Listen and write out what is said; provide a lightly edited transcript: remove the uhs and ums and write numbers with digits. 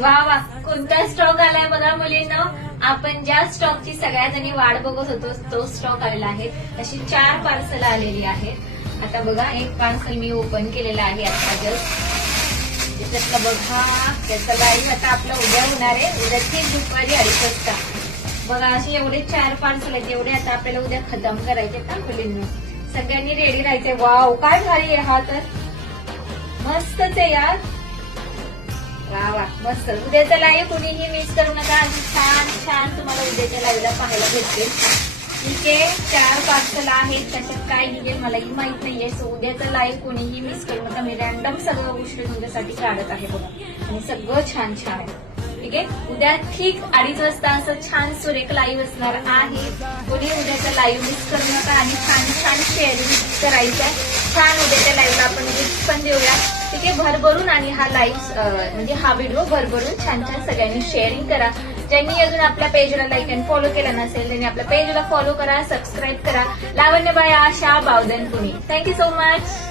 वा वा, कोणता स्टॉक आलाय बघा मुलींनो. आपण ज्या स्टॉकची सगळ्या जणी वाट बघत होतो तो स्टॉक आलेला आहे. अशी 4 पार्सल आलेली आहेत. आता बघा, एक पार्सल मी ओपन केलेलं आहे आता जस्ट. त्याच्यातलं बघा, त्याचं लाईव्ह आता आपलं उद्या होणार आहे. उद्या 3 दुपारी 2:30 वाजता. बघा, असे एवढे 4 पार्सल आहेत. एवढे आता आपल्याला उद्या खतम करायचे ना मुलींनो. सगळ्यांनी रेडी राहायचंय. वाव, काय भारी आहे हा, तर मस्तच आहे यार. वा वा, मस्त. उद्याचा लाईव्ह कुणीही मिस करू नका. आणि छान छान तुम्हाला उद्याच्या लाईव्हला पाहायला भेटतील. ठीक आहे, 4 पार्सल आहेत. त्याच्यात काय निघेल मलाही माहित नाहीये. सो उद्याचा लाईव्ह कुणीही मिस करू नका. मी रॅन्डम सगळं गोष्टी तुमच्यासाठी काढत आहे बघा. आणि सगळं छान छान आहे. ठीक आहे, उद्या ठीक 2:30 वाजता असं छान सुरेख लाईव्ह असणार आहे. कोणी उद्याचा लाईव्ह मिस करू नका. आणि छान छान शेअरिंग करायचं आहे. छान उद्याच्या लाईव्हला आपण गिफ्ट पण देऊया. ठीक आहे, भरभरून. आणि हा लाईव्ह म्हणजे हा व्हिडिओ भरभरून छान छान सगळ्यांनी शेअरिंग करा. ज्यांनी अजून आपल्या पेजला लाईक अँड फॉलो केला नसेल त्यांनी आपल्या पेजला फॉलो करा, सबस्क्राईब करा. Lavanyabai Asha Bavdhan Pune. Thank you so much.